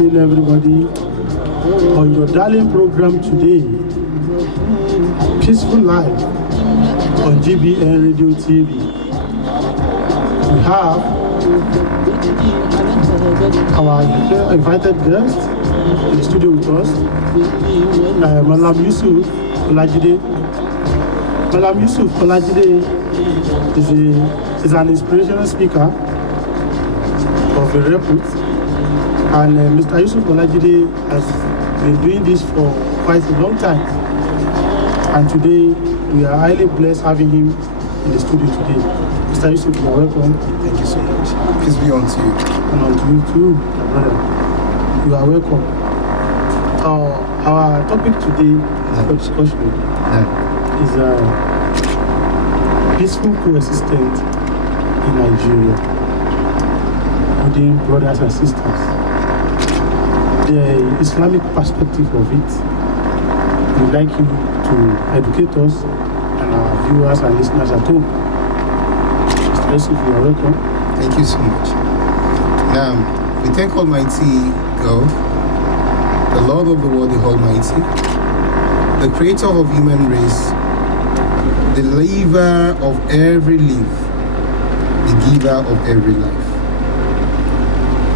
evening, everybody. On your darling program today, Peaceful Life on GBN Radio TV. We have our invited guest in the studio with us, Mallam Yusuf Olajide. Mallam Yusuf Olajide is an inspirational speaker of a repute, and Mr. Yusuf Olajide has been doing this for quite a long time. And today we are highly blessed having him in the studio today. Mr. Yusuf, you are welcome. Thank you so much. Peace be unto you. And unto you too, my brother. You are welcome. Our topic today for discussion is peaceful coexistence in Nigeria within brothers and sisters. The Islamic perspective of it, we'd like you to educate us and our viewers and listeners at home. Mr. Yusuf, you are welcome. Thank you so much. Now, we thank Almighty God, the Lord of the world, the Almighty, the creator of human race, the liver of every leaf, the giver of every life,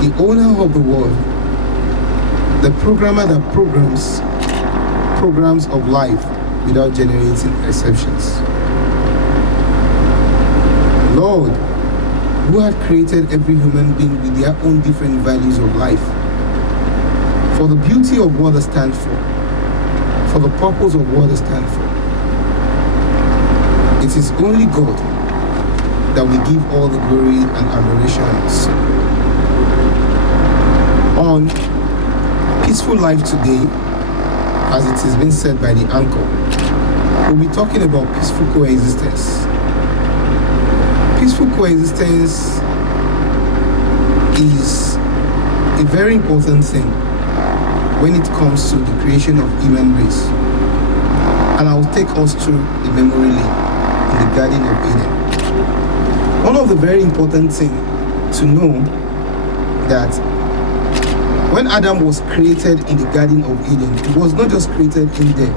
the owner of the world, the programmer that programs of life without generating exceptions. Lord, who had created every human being with their own different values of life, for the beauty of what they stand for the purpose of what they stand for. It is only God that we give all the glory and adoration to. On Peaceful Life today, as it has been said by the anchor, we'll be talking about peaceful coexistence. Peaceful coexistence is a very important thing when it comes to the creation of human race. And I'll take us through the memory lane in the Garden of Eden. One of the very important things to know that when Adam was created in the Garden of Eden, he was not just created in there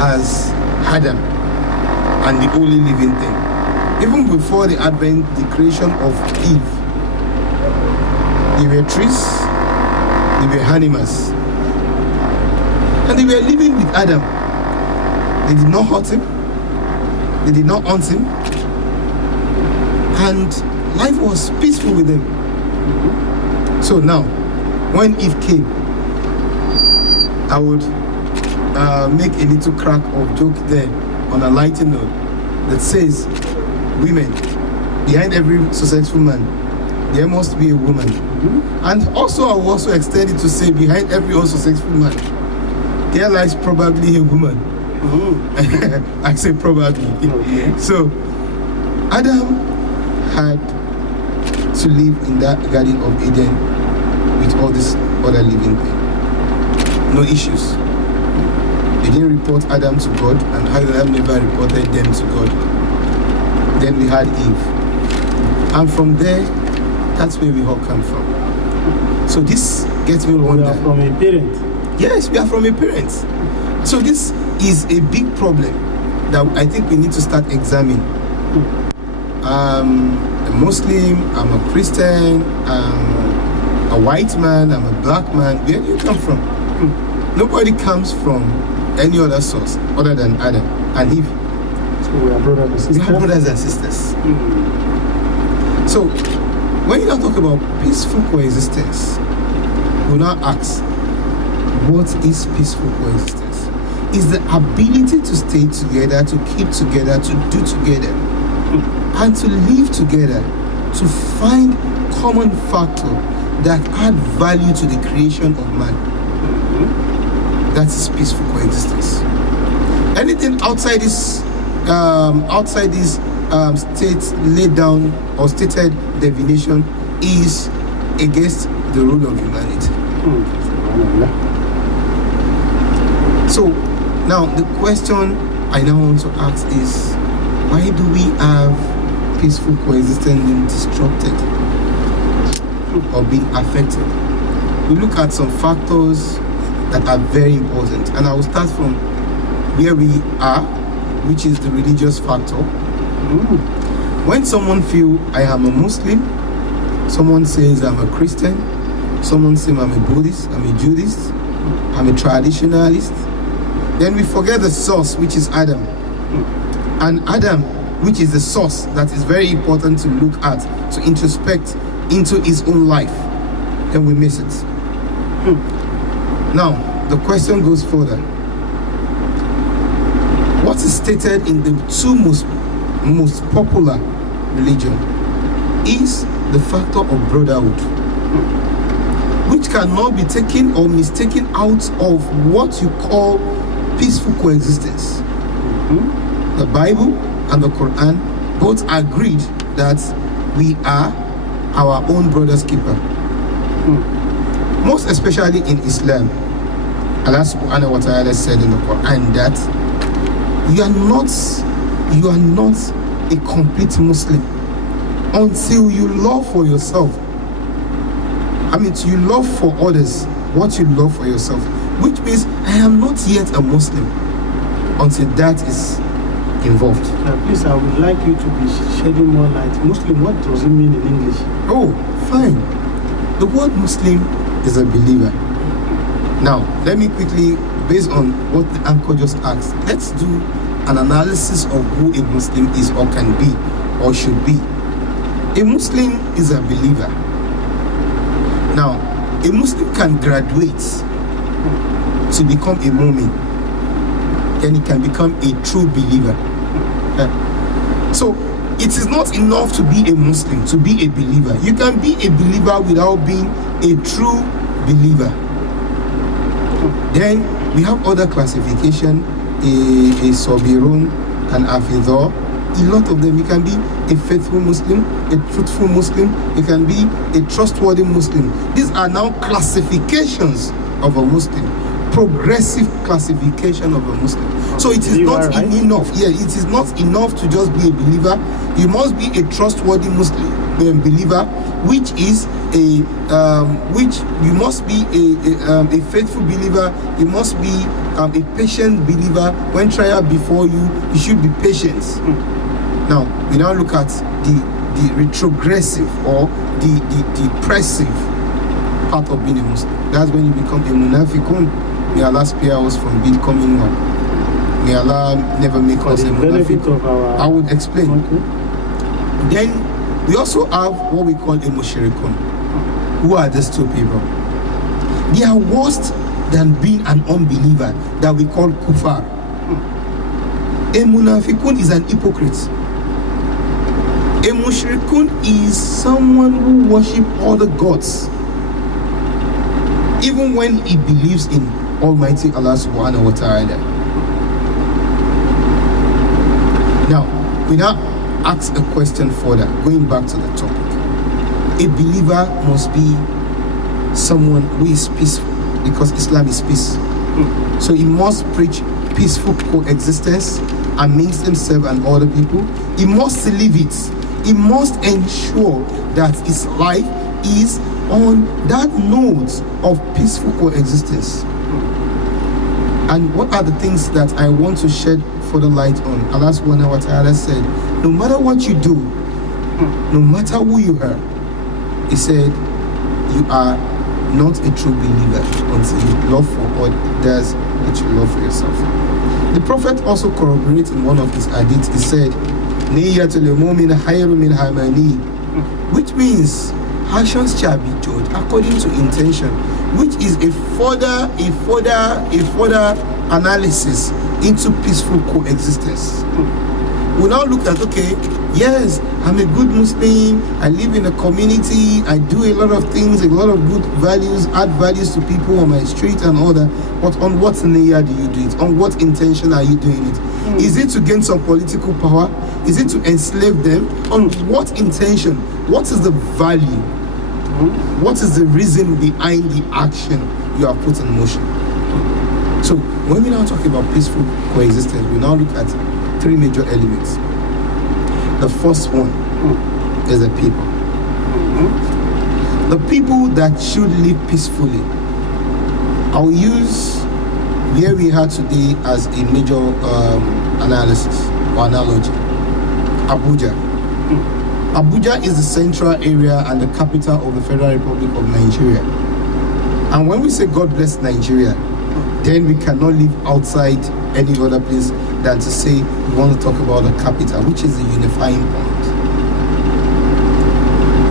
as Adam and the only living thing. Even before the advent, the creation of Eve, there were trees, there were animals, and they were living with Adam. They did not hurt him, they did not hunt him, and life was peaceful with them. So now, when Eve came, I would make a little crack of joke there on a lighter note that says, women, behind every successful man, there must be a woman. And also, I will also extend it to say, behind every unsuccessful man, there lies probably a woman. I say probably. So, Adam had to live in that Garden of Eden with all this other living thing. No issues. They didn't report Adam to God, and Adam never reported them to God. Then we had Eve. And from there, that's where we all come from. So this gets me wondering. We are from a parent. Yes, we are from a parent. So this is a big problem that I think we need to start examining. I'm a Muslim, I'm a Christian, I'm a white man, I'm a black man. Where do you come from? Nobody comes from any other source other than Adam and Eve. So we are brothers and sisters. We are brothers and sisters. So when you now talk about peaceful coexistence, we now ask, what is peaceful coexistence? It's the ability to stay together, to keep together, to do together, and to live together, to find common factor that add value to the creation of man. That is peaceful coexistence. Anything outside this state laid down or stated definition is against the rule of humanity. So now the question I now want to ask is, why do we have peaceful coexistence being disrupted or being affected? we look at some factors that are very important. And I will start from where we are, which is the religious factor. When someone feels I am a Muslim, someone says I'm a Christian, someone says I'm a Buddhist, I'm a Judaist, I'm a traditionalist, then we forget the source, which is Adam. And Adam, which is the source that is very important to look at, to introspect into his own life, then we miss it. Now, the question goes further. What is stated in the two most popular religion is the factor of brotherhood, which cannot be taken or mistaken out of what you call peaceful coexistence. The Bible and the Quran both agreed that we are our own brother's keeper. Most especially in Islam, Allah subhanahu wa ta'ala said in the Quran that you are not a complete Muslim until you love for yourself. You love for others what you love for yourself, which means I am not yet a Muslim until that is involved. Please, I would like you to be shedding more light. Muslim, what does it mean in English? Oh, fine. The word Muslim is a believer. Now, let me quickly, based on what the anchor just asked, let's do an analysis of who a Muslim is or can be or should be. A Muslim is a believer. Now, a Muslim can graduate to become a mu'min. Then he can become a true believer. So, it is not enough to be a Muslim, to be a believer. You can be a believer without being a true believer. Then we have other classification, a Sobirun, an Afidor. A lot of them. You can be a faithful Muslim, a truthful Muslim. You can be a trustworthy Muslim. These are now classifications of a Muslim, progressive classification of a Muslim. So it is not enough. Yeah, it is not enough to just be a believer. You must be a trustworthy Muslim believer, which is you must be a faithful believer. You must be a patient believer. When trial before you, you should be patient. Now we now look at the retrogressive or the depressive part of being a Muslim. That's when you become a munafiqun. May Allah spare us from becoming one. May Allah never make us a munafiq. I would explain. Okay. Then we also have what we call a mushrikun. Who are these two people? They are worse than being an unbeliever that we call kufar. A munafiqun is an hypocrite. A mushrikun is someone who worships other gods, even when he believes in Almighty Allah subhanahu wa ta'ala. Now, we now ask a question further, going back to the topic. A believer must be someone who is peaceful, because Islam is peace. So he must preach peaceful coexistence amongst himself and other people. He must live it. He must ensure that his life is on that note of peaceful coexistence. And what are the things that I want to shed further light on? Allah subhanahu wa ta'ala said, no matter what you do, no matter who you are, He said, you are not a true believer until you love for others what you love for yourself. The Prophet also corroborates in one of his hadiths. He said, Niyatul mu'min khairu min amali, which means actions shall be judged according to intention, which is a further analysis into peaceful coexistence. We now look at, okay, yes, I'm a good Muslim, I live in a community, I do a lot of things, a lot of good values, add values to people on my street and all that, but on what niyyah do you do it? On what intention are you doing it? Is it to gain some political power? Is it to enslave them? On what intention? What is the value? What is the reason behind the action you have put in motion? So when we now talk about peaceful coexistence, we now look at three major elements. The first one is the people. The people that should live peacefully. I'll use where we are today as a major analysis or analogy. Abuja. Abuja is the central area and the capital of the Federal Republic of Nigeria. And when we say God bless Nigeria, then we cannot live outside any other place than to say we want to talk about the capital, which is the unifying point.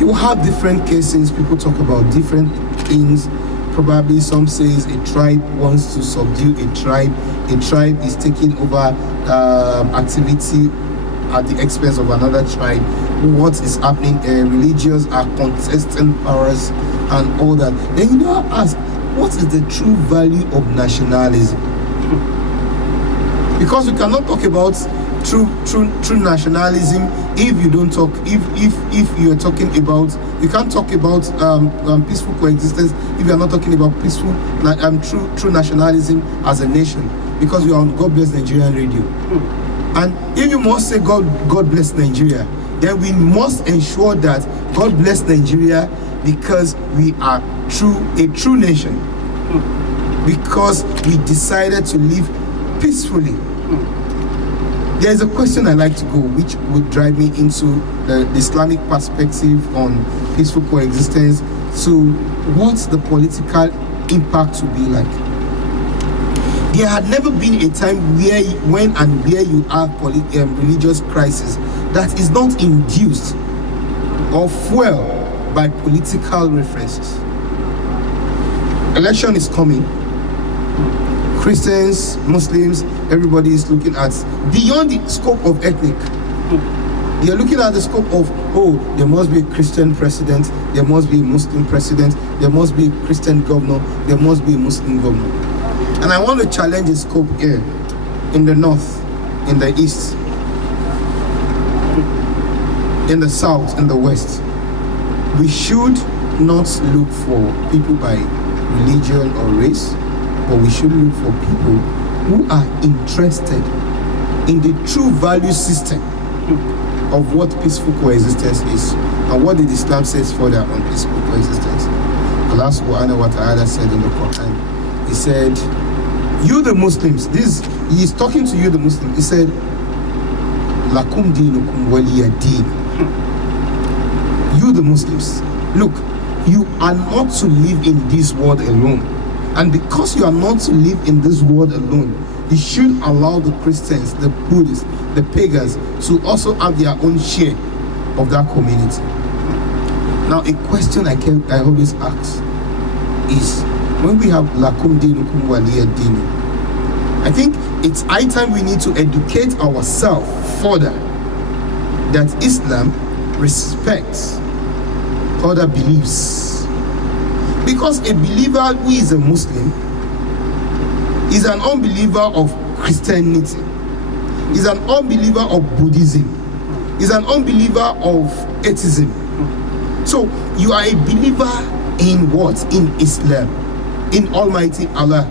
You will have different cases, people talk about different things. Probably some says a tribe wants to subdue a tribe is taking over activity at the expense of another tribe. What is happening? Religions are contesting powers and all that. Then you now ask, what is the true value of nationalism? Because we cannot talk about true nationalism if you don't talk. If you are talking about, you can't talk about peaceful coexistence if you are not talking about peaceful true nationalism as a nation. Because we are on God Bless Nigerian Radio. And if you must say God bless Nigeria, then we must ensure that God bless Nigeria because we are a true nation. Because we decided to live peacefully. There is a question I like to go, which would drive me into the Islamic perspective on peaceful coexistence, to what the political impact will be like. There had never been a time where you have religious crisis that is not induced or fueled by political references. Election is coming. Christians, Muslims, everybody is looking at beyond the scope of ethnic. They are looking at the scope of, there must be a Christian president, there must be a Muslim president, there must be a Christian governor, there must be a Muslim governor. And I want to challenge the scope here, in the north, in the east, in the south, in the west. We should not look for people by religion or race, but we should look for people who are interested in the true value system of what peaceful coexistence is and what the Islam says further on peaceful coexistence. Allah subhanahu wa ta'ala said in the Quran, He said, you the Muslims, He is talking to you the Muslims, He said, Lakum dinukum waliya din. You the Muslims, look, you are not to live in this world alone. And because you are not to live in this world alone, you should allow the Christians, the Buddhists, the pagans to also have their own share of that community. Now, a question I always ask is, when we have lakum dinukum waliya din, I think it's high time we need to educate ourselves further that Islam respects other beliefs. Because a believer who is a Muslim is an unbeliever of Christianity, is an unbeliever of Buddhism, is an unbeliever of atheism. So you are a believer in what? In Islam, in Almighty Allah.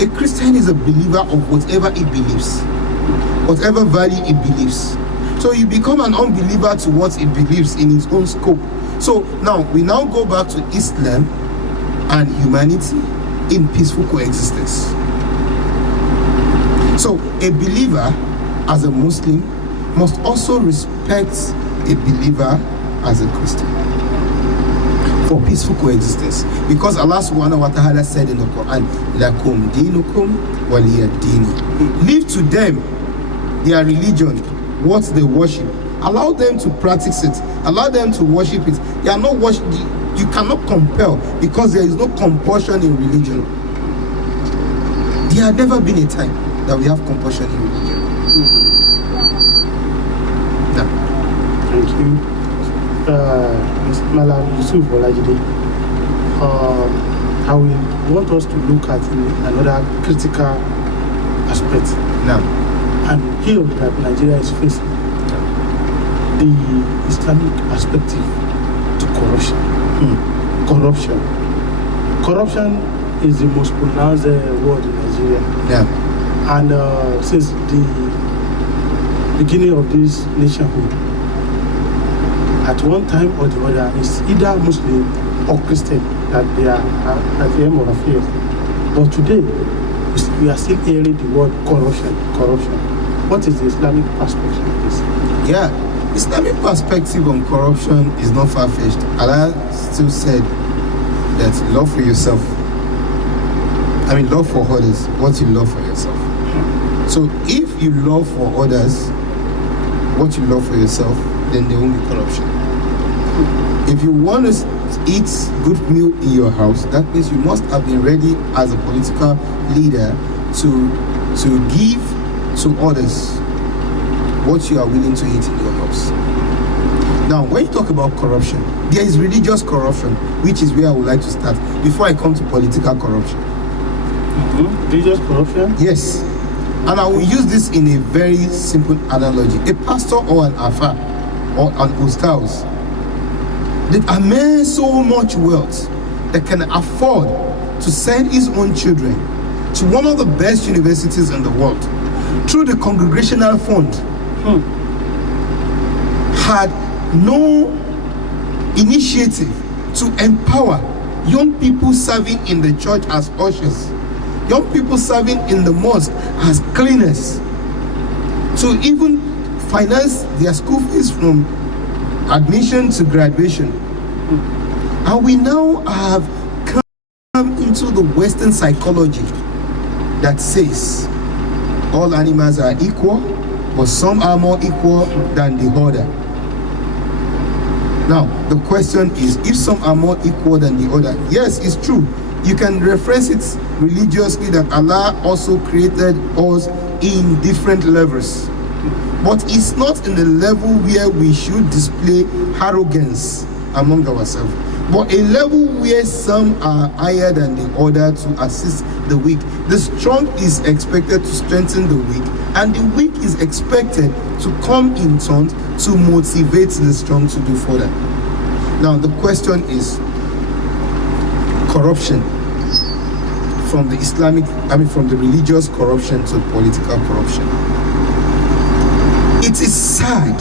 A Christian is a believer of whatever he believes, whatever value he believes. So you become an unbeliever to what he believes in his own scope. So now we go back to Islam and humanity in peaceful coexistence. So a believer as a Muslim must also respect a believer as a Christian for peaceful coexistence. Because Allah subhanahu wa ta'ala said in the Quran, Lakum dinukum waliya dini. Leave to them their religion, what they worship. Allow them to practice it. Allow them to worship it. They are not worship. You cannot compel, because there is no compulsion in religion. There had never been a time that we have compulsion in religion. No. Thank you. Mr. Mallam Yusuf Olajide. I will want us to look at another critical aspect. Now. And here that Nigeria is facing. The Islamic perspective to corruption. Corruption is the most pronounced word in Nigeria. Yeah. And since the beginning of this nationhood, at one time or the other, it's either Muslim or Christian that they are at the end of affairs. But today, we are still hearing the word corruption. What is the Islamic perspective of this? Yeah, Islamic perspective on corruption is not far-fetched. Allah still said that love for yourself, love for others, what you love for yourself. So if you love for others what you love for yourself, then there won't be corruption. If you want to eat good meal in your house, that means you must have been ready as a political leader to give to others what you are willing to eat in your house. Now, when you talk about corruption, there is religious corruption, which is where I would like to start before I come to political corruption. Religious corruption? Yes. And I will use this in a very simple analogy. A pastor or an afa or an ustaz that amass so much wealth that can afford to send his own children to one of the best universities in the world through the congregational fund, had no initiative to empower young people serving in the church as ushers, young people serving in the mosque as cleaners, to even finance their school fees from admission to graduation. And we now have come into the Western psychology that says all animals are equal, but some are more equal than the other. Now, the question is, if some are more equal than the other, yes, it's true. You can reference it religiously that Allah also created us in different levels. But it's not in the level where we should display arrogance among ourselves, but a level where some are higher than the other to assist the weak. The strong is expected to strengthen the weak, and the weak is expected to come in turn to motivate the strong to do further. Now, the question is corruption from the from the religious corruption to political corruption. It is sad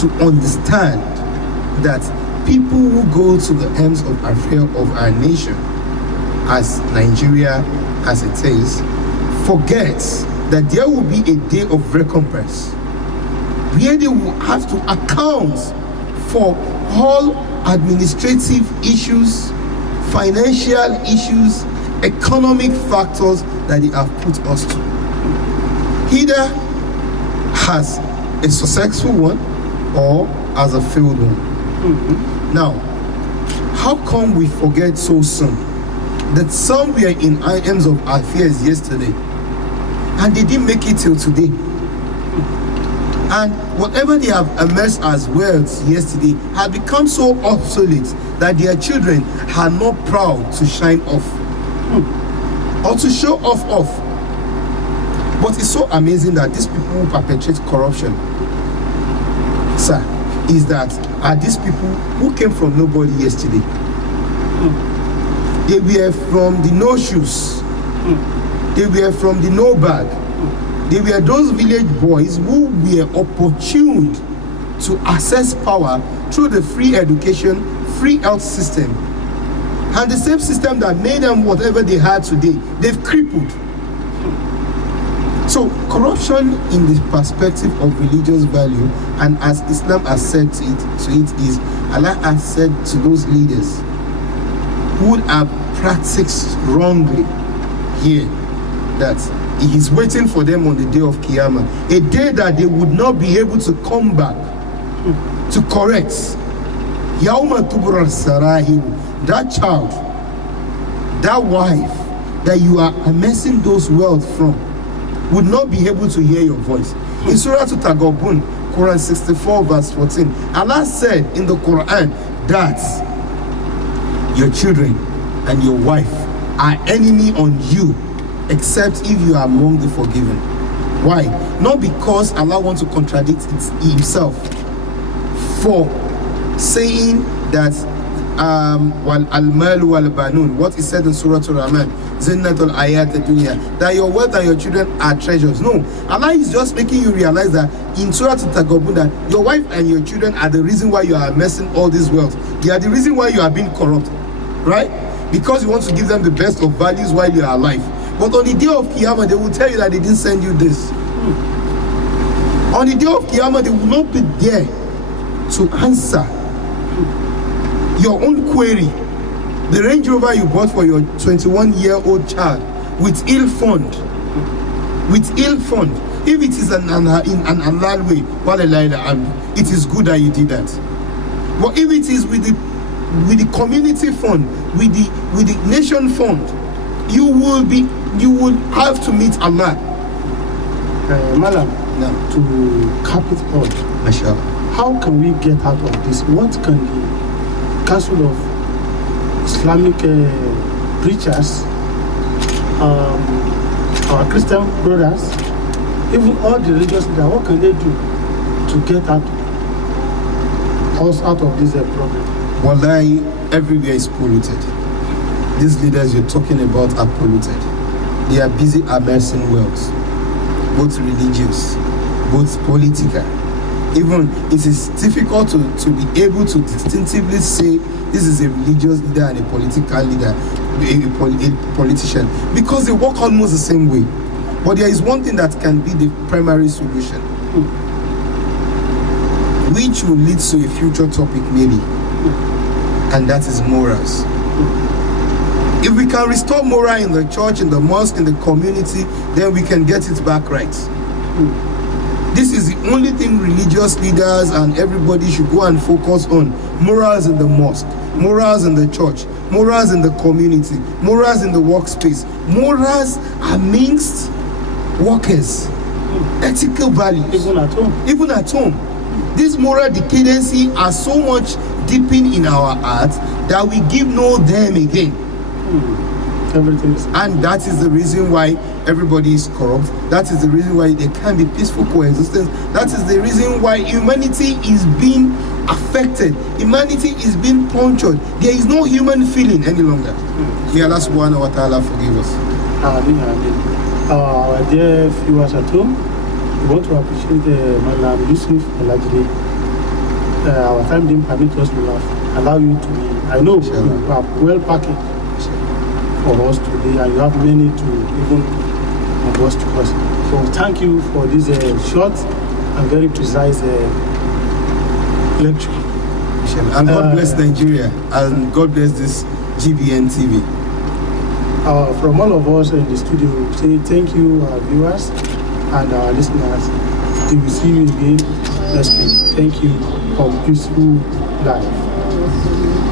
to understand that people who go to the ends of affair of our nation, as Nigeria as it is, forgets that there will be a day of recompense where they will have to account for all administrative issues, financial issues, economic factors that they have put us to. Either as a successful one or as a failed one. Now, how come we forget so soon that some were in items of affairs yesterday and they didn't make it till today? And whatever they have amassed as wealth yesterday had become so obsolete that their children are not proud to shine off or to show off. But it's so amazing that these people who perpetrate corruption, sir, is that are these people who came from nobody yesterday. They were from the no shoes. They were from the no bag. They were those village boys who were opportuned to access power through the free education, free health system. And the same system that made them whatever they had today, they've crippled. So corruption in the perspective of religious value, and as Islam has said to it is, Allah has said to those leaders who have practiced wrongly here, that He is waiting for them on the day of Qiyamah, a day that they would not be able to come back to correct. Yawma tubra sarahiru, that child, that wife that you are amassing those wealth from would not be able to hear your voice. In Surah At-Taghabun, Quran 64 verse 14, Allah said in the Quran that your children and your wife are enemy on you, except if you are among the forgiven. Why? Not because Allah wants to contradict Himself for saying that wal al-mal wal banun, what is said in Surah Al-Rahman, zinnatul ayat dunya, that your wealth and your children are treasures. No, Allah is just making you realize that in Surah Al-Tagabun, that your wife and your children are the reason why you are amassing all this wealth. They are the reason why you are being corrupt, right? Because you want to give them the best of values while you are alive. But on the day of Qiyamah, they will tell you that they didn't send you this. On the day of Qiyamah, they will not be there to answer your own query. The Range Rover you bought for your 21-year-old child with ill fund, if it is in an halal way, it is good that you did that. But if it is with the community fund, with the nation fund, you will have to meet Allah. Mallam, No. to cap it all, Mashallah. how can we get out of this? What can the Council of Islamic preachers, our Christian brothers, even all the religious leaders, what can they do to get us out of this problem? Wallahi, everywhere is polluted. These leaders you're talking about are polluted. They are busy amassing wealth, both religious, both political. Even it is difficult to be able to distinctively say this is a religious leader and a political leader, a politician, because they work almost the same way. But there is one thing that can be the primary solution, which will lead to a future topic maybe, and that is morals. If we can restore moral in the church, in the mosque, in the community, then we can get it back right. This is the only thing religious leaders and everybody should go and focus on. Morals in the mosque, morals in the church, morals in the community, morals in the workspace, morals amongst workers, ethical values. Even at home. Even at home. This moral decadency are so much deepened in our hearts that we give no damn again. Everything is. And that is the reason why everybody is corrupt. That is the reason why there can be peaceful coexistence. That is the reason why humanity is being affected. Humanity is being punctured. There is no human feeling any longer. May Allah subhanahu wa ta'ala forgive us. Amen, amen. Our dear viewers at home, we want to appreciate Mallam Yusuf Olajide. Our time didn't permit us to allow you to be, I know you are well packaged for us today, and you have many to even boast to us. So thank you for this short and very precise lecture. And God bless Nigeria, and God bless this GBN TV. From all of us in the studio, say thank you, our viewers and our listeners. We will see you again next week. Thank you from Peaceful Life.